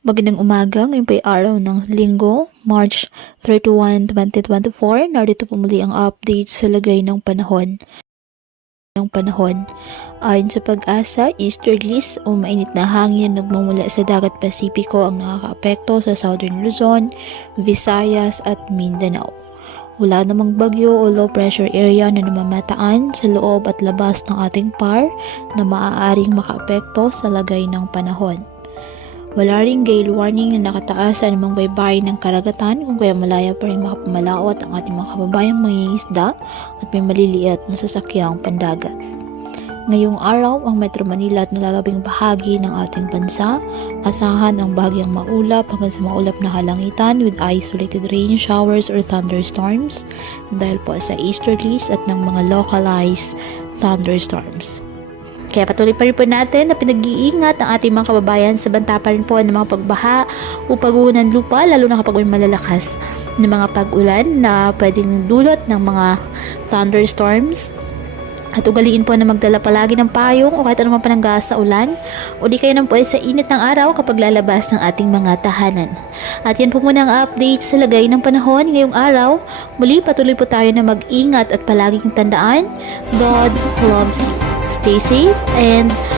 Magandang umaga, ngayon po ay araw ng Linggo, March 31, 2024. Narito po muli ang update sa lagay ng panahon. Ayon sa Pag-asa, easterlies o mainit na hangin na nagmumula sa dagat Pasipiko ang nakakaapekto sa Southern Luzon, Visayas at Mindanao. Wala namang bagyo o low pressure area na namamataan sa loob at labas ng ating par na maaaring makaapekto sa lagay ng panahon. Wala ring gale warning na nakataas sa anumang baybayin ng karagatan kung kaya malaya pa rin makapamalaot ang ating mga kababayang mangingisda at may maliliit na sasakyang pandagat. Ngayong araw, ang Metro Manila at nalalabing bahagi ng ating bansa, asahan ang bahagyang maulap hanggang sa maulap na kalangitan with isolated rain showers or thunderstorms dahil po sa easterlies at ng mga localized thunderstorms. Kaya patuloy pa rin po natin na pinag-iingat ang ating mga kababayan sa banta pa rin po ng mga pagbaha o pagguho ng lupa, lalo na kapag may malalakas na mga pag-ulan na pwedeng dulot ng mga thunderstorms. At ugaliin po na magdala palagi ng payong o kahit anumang pananggas sa ulan o di kayo nang po ay sa init ng araw kapag lalabas ng ating mga tahanan. At yan po muna ang update sa lagay ng panahon ngayong araw. Muli patuloy po tayo na mag-ingat at palaging tandaan, God loves you. Stay safe and